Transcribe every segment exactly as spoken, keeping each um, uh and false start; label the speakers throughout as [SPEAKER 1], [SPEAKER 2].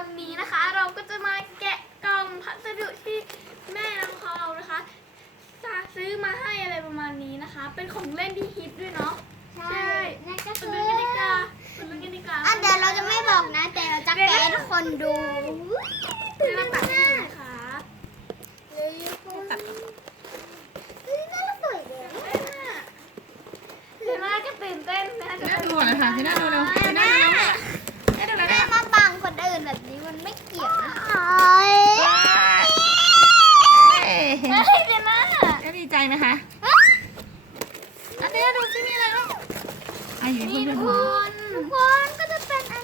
[SPEAKER 1] วันนี้นะคะเราก็จะมาแกะกล่องพัสดุที่แม่น้องเขาเรานะคะจะซื้อมาให้อะไรประมาณนี้นะคะ เป็นของเล่นที่ฮิตด้วยเนาะใช่
[SPEAKER 2] นั่นก็
[SPEAKER 1] คุ
[SPEAKER 2] คื
[SPEAKER 1] ณ
[SPEAKER 2] อ
[SPEAKER 1] ลุ้นกันดีกว่าคุณลุ้นกันดีกว่า
[SPEAKER 2] อ่ะเดี๋ยวเราจะไม่บอกนะ แต่เราจะแกะให้ทุกคนดู
[SPEAKER 1] เดี๋ยวเราตัดให้ดูนะคะ
[SPEAKER 2] เลยตัดเฮ้ยน่าสวยเลย
[SPEAKER 1] เดี๋ยวแม่ก็ตื่นเต้นนะ
[SPEAKER 3] เดี๋ยวดูก่อนนะคะที่น่าดูเร็วที่น่าดูเร็วที่น่าดูเร็ว
[SPEAKER 2] แม่
[SPEAKER 3] นะ
[SPEAKER 2] มาบังคนอื่นแบบนี้มันไม่เกี่ยวนะ
[SPEAKER 3] เอ้ย
[SPEAKER 1] เฮ้ยเดี๋ยวนะ
[SPEAKER 3] แล้วดีใจไหมคะอันนี้ดูซิมีอะไรบ้างอ่ะอยู่
[SPEAKER 1] นี่
[SPEAKER 3] เพื่
[SPEAKER 1] ทุ
[SPEAKER 3] อก น
[SPEAKER 1] ค
[SPEAKER 3] ๆดู
[SPEAKER 1] น
[SPEAKER 2] ทุกคนก็จะเป็นอัน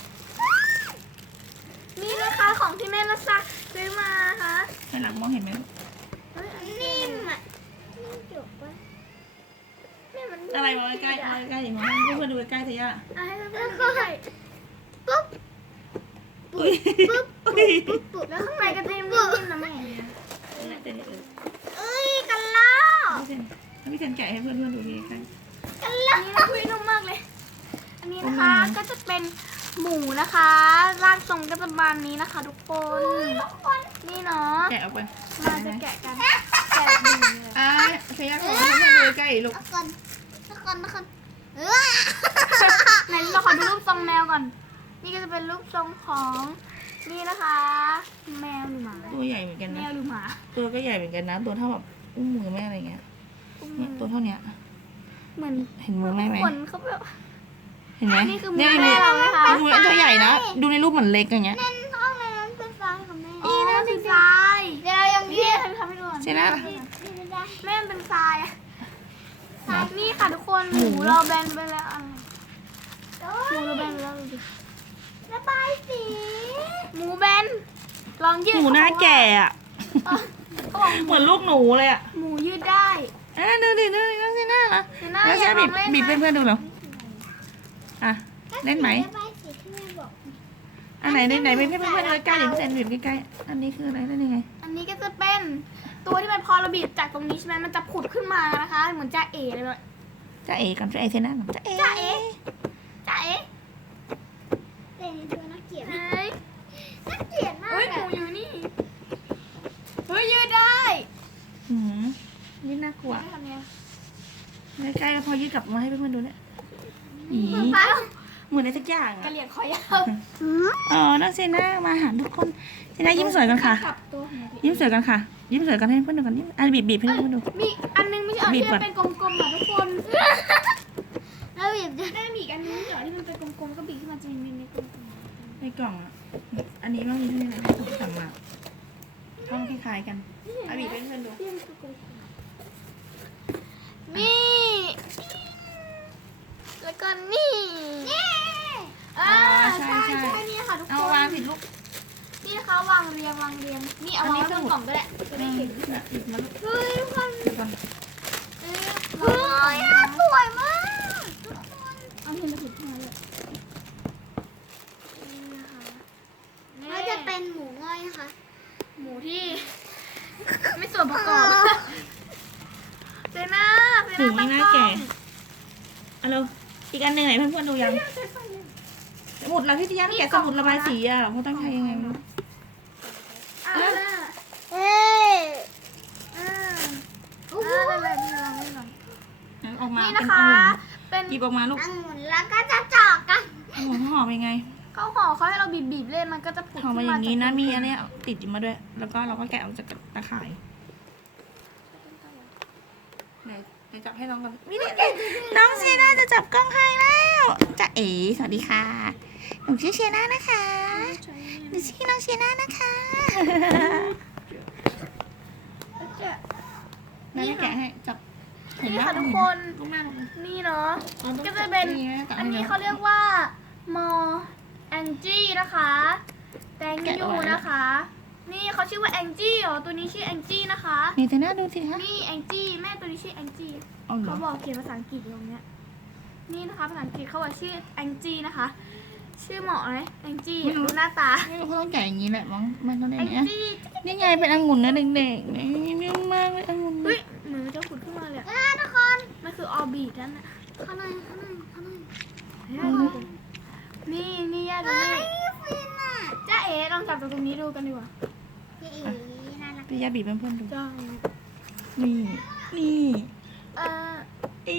[SPEAKER 1] นี่นะคะของที่แม่รักษาซื้อมาค่ะ
[SPEAKER 3] ให้หลังมองเห็นไหม
[SPEAKER 1] เฮ้ยอัน
[SPEAKER 2] นิ่มอ่ะนิ่มจบปะ
[SPEAKER 1] นี่มัน
[SPEAKER 3] อะไรมาใกล้ๆมาใกล้ๆอย่างนี้เพื่อนๆดูใกล้ๆเถอะย่า
[SPEAKER 1] อ่ะให้เพื่อนๆดูหน่อย
[SPEAKER 2] ปุ๊บ
[SPEAKER 3] อุ้ย
[SPEAKER 2] ปุ๊บ
[SPEAKER 3] อุ้ย
[SPEAKER 2] ปุ๊บปุ๊บ
[SPEAKER 1] แล้วข้างในก็จะนิ่มๆนะแม่
[SPEAKER 2] เอ้ยกันแล้ว
[SPEAKER 3] พี่เทนแกะให้เพื่อนๆดูดีใกล้
[SPEAKER 2] กันแล้
[SPEAKER 1] อั
[SPEAKER 2] วน
[SPEAKER 1] นี้นะคุยนุ่มมากเลย อันนี้นะคะก็จะเป็นหมูนะคะร่างทรงก็จะประมาณนี้นะคะ ทุกคน นี่เนาะ
[SPEAKER 3] แกะออกไป
[SPEAKER 1] มาจะแกะกันแกะหมูเลย
[SPEAKER 3] อ่ะเฟียขอให้เพื่อนๆดูใกล้ๆลูก
[SPEAKER 2] ทุกคนทุกคนทุกคนเออ
[SPEAKER 1] ไหนเราขอดูรูปทรงแมวก่อน นี่ก็จะเป็นรูปทรงของนี่นะคะ แมวหรือหมา
[SPEAKER 3] ตัวใหญ่เหมือนกัน
[SPEAKER 1] แม
[SPEAKER 3] นะ
[SPEAKER 1] วหรือหมา
[SPEAKER 3] ตัวก็ใหญ่เหมือนกันนะ ตัวเท่าแบบอุ้งมือแม่อะไรเงี้ยเนี่ยตัวเท่าเนี้ย
[SPEAKER 1] เหมือน
[SPEAKER 3] เห็นมือแม่ไหม
[SPEAKER 1] ขนเขาแบบ
[SPEAKER 3] เห็นไหม
[SPEAKER 1] นี่คือมือ
[SPEAKER 3] เนี่ย
[SPEAKER 1] แม่
[SPEAKER 3] เนี่ย
[SPEAKER 1] เรานะคะ
[SPEAKER 3] มือตัวใหญ่นะดูในรูปเหมือนเล็กอย่างเงี้ย
[SPEAKER 2] นั่นห้องนั้นเป็นฟ้าของแม่
[SPEAKER 1] นี่นะคือทราย
[SPEAKER 2] เดี๋ยวเรายัง
[SPEAKER 1] นี่
[SPEAKER 2] ยืด
[SPEAKER 1] ทำทำให้ดูก่อน
[SPEAKER 3] ใช่ไหม
[SPEAKER 2] ไม่ได้
[SPEAKER 1] แม่มันเป็นทรายอะนี่ค่ะทุกคนหมูเราแบนไปแล้วอ่ะหมูเราแบนไปแล้วดูดิ
[SPEAKER 2] ระบายสี
[SPEAKER 1] หมูแบนลองยืด
[SPEAKER 3] หมูหน้าแก่อะ
[SPEAKER 1] เออเขาบอก
[SPEAKER 3] เหมือนลูกหนูเลยอะ
[SPEAKER 1] หมูยืดได้
[SPEAKER 3] เอ้ยดูดิดูดิดูสิหน้าละ
[SPEAKER 1] เดี๋ยวหน้า
[SPEAKER 3] แล้ว
[SPEAKER 1] อ
[SPEAKER 3] ใช่
[SPEAKER 1] ยากล
[SPEAKER 3] บี
[SPEAKER 1] อบ งเล่น
[SPEAKER 3] บีบ
[SPEAKER 1] นะ
[SPEAKER 3] เพื่อนๆดูเหรออ่ะเล่นไหม
[SPEAKER 2] ระบายสีที่แม่บอก
[SPEAKER 3] อันไหนไหนไหนบีบให้เพื่อนๆดูใกล้ๆเดี๋ยวพี่แซนบีบใกล้ๆอันนี้คืออะไรเล่นยังไง
[SPEAKER 1] อันนี้ก็จะเป็นตัวที่มันพอเราบีบจากตรงนี้ใช่ไหมมันจะผุดขึ้นมานะคะ เหมือนจ่าเอ๋เลยแบบ
[SPEAKER 3] จะเอ๋กันจะเอ๋เซน่าก่อนจะเอ๋
[SPEAKER 1] จ่าเอ๋จ่าเอ๋
[SPEAKER 2] แต่ในตัวน่าเกลียด
[SPEAKER 1] เฮ้ย
[SPEAKER 2] น่าเกลียดมาก
[SPEAKER 1] เฮ้ยห
[SPEAKER 2] อะ
[SPEAKER 1] มูอยู่นี่เฮ้ยยืดได้
[SPEAKER 3] หืมนี่น่ากลัว
[SPEAKER 1] ทำไง
[SPEAKER 3] ใกล้ๆก็พอยืดกลับมาให้เพื่อนๆดูเนี่ยอี
[SPEAKER 1] ป้า
[SPEAKER 3] เหมือนในสักอย่าง
[SPEAKER 1] กระ
[SPEAKER 3] อะ
[SPEAKER 1] เหลี่ยงคอยาว
[SPEAKER 3] อ๋อน้องเซน่ามาหาทุกคนเซน่ายิ้มสวยกันค่ะ
[SPEAKER 1] กลับตัวหัวดิ
[SPEAKER 3] ยิ้มสวยกันค่ะ ยิ้มสวยกันให้เพื่อนดูกันยิ้มอ่ะบีบบีบให้เพื่อนดู
[SPEAKER 1] มีอันนึงไม่ใช่เหรอ
[SPEAKER 3] บีบ
[SPEAKER 1] ที่
[SPEAKER 3] ก่
[SPEAKER 1] มั
[SPEAKER 3] อน
[SPEAKER 1] นเป็นกลมๆเหรอทุกคน
[SPEAKER 2] แล้วบีบจะ
[SPEAKER 1] ได้มีอีกอันนึงเหรอที่มันเป็นกลมๆก็บีบขึ้นมาจะมีเม็ดๆกลม
[SPEAKER 3] ในกล่องอ่ะ อันนี้ต้องมีที่ไหนนะถูกสั่งมาท้องคล้ายๆกันอ่ะบีบให้เพื่อนดู
[SPEAKER 1] ๆที่มันคือกลมๆนี่ แล้วก็นี่อ่าใช่ใช่นี่ค่ะทุก
[SPEAKER 3] เอา
[SPEAKER 1] คน
[SPEAKER 3] วางผิดลูก
[SPEAKER 1] นี่นะคะวางเรียงวางเรียงนี่เอา
[SPEAKER 3] อันนี้
[SPEAKER 1] ไว้บ
[SPEAKER 3] ส
[SPEAKER 1] น
[SPEAKER 3] มุด
[SPEAKER 1] กล่องก็ได้จะได้เห็น
[SPEAKER 3] อ่ะหยิบมาลูก
[SPEAKER 1] เฮ้ยทุกคน
[SPEAKER 3] เดี๋ยวก่อน
[SPEAKER 1] เอ้ย
[SPEAKER 2] เฮ้ยน่าสวยมาก
[SPEAKER 1] เอาเห็นมาถึงมาเลยนี่นะคะ
[SPEAKER 2] แล้วจะเป็นหมูง่อยค่ะ
[SPEAKER 1] หมูที่ ไม่ส่วนประกอบเจน่าเจ
[SPEAKER 3] หู
[SPEAKER 1] น่า
[SPEAKER 3] นี่
[SPEAKER 1] ตั้ง
[SPEAKER 3] น่าก
[SPEAKER 1] ล้
[SPEAKER 3] แก่
[SPEAKER 1] อง
[SPEAKER 3] เอาเร็วอีกอันหนึ่งไหนเพื่อนๆดูยังสมุดเราที่ที่ย่าแกะสมุดระบายสีอ่ะเขาต้องใช้ยังไงไม่รู้
[SPEAKER 1] อ่ะ
[SPEAKER 2] เอ้ย
[SPEAKER 1] อ่า
[SPEAKER 2] โอ้โห
[SPEAKER 1] อ่าอะไรนี่ลองนี่ลอง
[SPEAKER 3] ออกมา
[SPEAKER 1] นี่
[SPEAKER 3] เป็
[SPEAKER 1] นะ
[SPEAKER 3] น
[SPEAKER 1] คะ
[SPEAKER 3] องุ่น
[SPEAKER 1] เป็น
[SPEAKER 3] หยิบออกมาลูก
[SPEAKER 2] องุ่นแล้วก็จะเจอกกัน
[SPEAKER 3] องุ่นห่อเป็นไง
[SPEAKER 1] เขาห่อเขาให้เราบีบบีบๆเล่นมันก็จะผุด
[SPEAKER 3] ห่อ
[SPEAKER 1] ขึ้
[SPEAKER 3] มาน อย่างนี้นะ
[SPEAKER 1] จาก
[SPEAKER 3] มีอันเนี้ยติดอยู่มาด้วย แล้วก็เราก็แกะออกจากตะข่ายไหนไหนจับให้น้องกันนี่นี่น้องเชน่าจะจับกล้องให้แล้วจะเอ๋สวัสดีค่ะหนูชื่อเชน่านะคะหนูชื่อน้องเชน่านะคะแม่ไม่แกะให้จับเห็
[SPEAKER 1] นี่
[SPEAKER 3] ป
[SPEAKER 1] ค่ะทุกคน
[SPEAKER 3] ลูกหน้าลงไป
[SPEAKER 1] นี่เนาะ
[SPEAKER 3] อ๋อต้อง
[SPEAKER 1] ก็จะเป็น
[SPEAKER 3] นี่นะจับ
[SPEAKER 1] อัน
[SPEAKER 3] ให้
[SPEAKER 1] นี้
[SPEAKER 3] ร็ว
[SPEAKER 1] เขาเรียกว่ามอแองจี้นะคะแตง
[SPEAKER 3] แกะ
[SPEAKER 1] ยู
[SPEAKER 3] เอาไว้
[SPEAKER 1] นะคะ นี่เขาชื่อว่าแองจี้เหรอตัวนี้ชื่อแองจี้นะคะ
[SPEAKER 3] นี่แต่หน้าดูสิคะ
[SPEAKER 1] นี่แองจี้แม่ตัวนี้ชื่อแองจี้
[SPEAKER 3] เอาเหร
[SPEAKER 1] เขา
[SPEAKER 3] อ
[SPEAKER 1] บอกเขียนภาษาอังกฤษอยู่ตรงเนี้ยนี่นะคะภาษาอังกฤษเขาบอกชื่อแองจี้นะคะ ชื่อเหมาะไหมแองจี้ดูหน้าตา
[SPEAKER 3] ไม่รู้เขาต้องแกะอย่างนี้แหละมั้งมันต้อง
[SPEAKER 1] แอ
[SPEAKER 3] อย่าง
[SPEAKER 1] ง
[SPEAKER 3] เนี้ย
[SPEAKER 1] จี้
[SPEAKER 3] นี่ไงเป็นองุ่นนะเด็กๆนี่นิ่มมากเลยองุ่น
[SPEAKER 1] เฮ้ยเหมือนมันจะขุดขึ้นมาเลยอะ
[SPEAKER 2] อ่ะทุกคน
[SPEAKER 1] มันคือออร์บิทนั่นน่ะ
[SPEAKER 2] ข้างในข้างในข้างใน
[SPEAKER 1] นี่นี่แยกกัน
[SPEAKER 2] เฮ้
[SPEAKER 1] นี่
[SPEAKER 2] ยฟินอ่ะ
[SPEAKER 1] จ้าเอ๋ลองจับจากตรงนี้ดูกันดีกว่า
[SPEAKER 2] พี่เอ๋น่ารัก
[SPEAKER 3] พี่ยาบีบเพื่อนๆดู
[SPEAKER 1] จ้า
[SPEAKER 3] นี่นี่
[SPEAKER 1] เออ
[SPEAKER 3] อี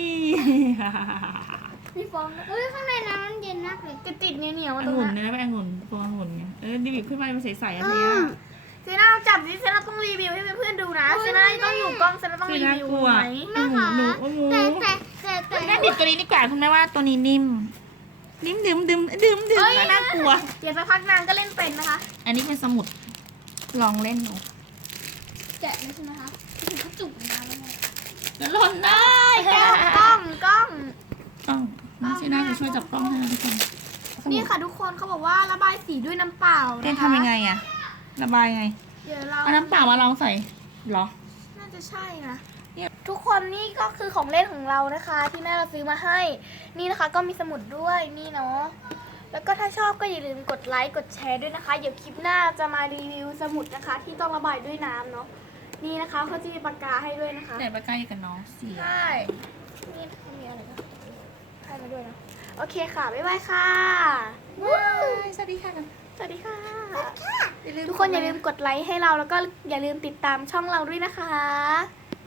[SPEAKER 1] มีฟองด้วย
[SPEAKER 2] อุ้ยข้างในน้ำมันเย็นมากเลย
[SPEAKER 1] จะติดเหนียวๆ
[SPEAKER 3] อ
[SPEAKER 1] อะตรง
[SPEAKER 3] งุ่น
[SPEAKER 1] นั้น
[SPEAKER 3] นะเป็นองุ่นตัวองุ่นไงเออดิบีบขึ้นมาเป็นใสๆอะเซีย
[SPEAKER 1] เซน่าลองจับดิเซน่าต้องรีวิวให้เพื่อนๆดูนะเซน่าต้องอยู่กล้องเซน่าต้อง
[SPEAKER 3] เซีย
[SPEAKER 1] รี
[SPEAKER 3] น่า
[SPEAKER 1] วิว
[SPEAKER 3] กลัว
[SPEAKER 1] ไหม
[SPEAKER 3] องุ่นหนูโอ้โห
[SPEAKER 2] แต่แต่แต่แต่
[SPEAKER 3] น่าบีบตัวนี้ดีกว่าคุณแม่ว่าตัวนี้นิ่ม นิ่มดื่มดื่มดื่มดื่มแล้วน่ากลัว
[SPEAKER 1] เดี๋ยวสักพักนางก็เล่นเป็นนะคะ
[SPEAKER 3] อันนี้เป็นสมุดลองเล่นดู
[SPEAKER 1] แกะเลยใช่ไหมคะถึงเขาจุ่มน้ำแล้วไง
[SPEAKER 3] แล้วหล่นได้
[SPEAKER 1] กล้องกล้องกล้อง
[SPEAKER 3] ต้องน้องเซียน่าจะช่วยจับกล้องให้เราทุกคน
[SPEAKER 1] นี่ค่ะทุกคนเขาบอกว่าระบายสีด้วยน้ำเปล่า
[SPEAKER 3] เล่น
[SPEAKER 1] นะคะ
[SPEAKER 3] ทำยังไงอะระบายไง
[SPEAKER 1] เดี๋ยวเรา
[SPEAKER 3] เอาน้ำเปล่ามาลองใส่เหรอ
[SPEAKER 1] น่าจะใช่นะทุกคนนี่ก็คือของเล่นของเรานะคะ ที่แม่เราซื้อมาให้ นี่นะคะก็มีสมุดด้วยนี่เนาะแล้วก็ถ้าชอบก็อย่าลืมกดไลค์กดแชร์ด้วยนะคะเดี๋ยวคลิปหน้าจะมารีวิวสมุดนะคะ ที่ต้องระบายด้วยน้ำเนาะนี่นะคะเขาจะมีปากกาให้ด้วยนะคะ
[SPEAKER 3] แต่ปากกาอยู่กับน้องเสีย
[SPEAKER 1] ใช่นี่มีอะไรบ้างให้มาด้วยนะโอเคค่ะบ๊ายบายค่ะ
[SPEAKER 3] สวัสดีค่ะ
[SPEAKER 1] สวัสดีค่ะ
[SPEAKER 3] อย่าลืม
[SPEAKER 1] ทุกคนอย่าลืมกดไลค์ให้เราแล้วก็อย่าลืมติดตามช่องเราด้วยนะคะ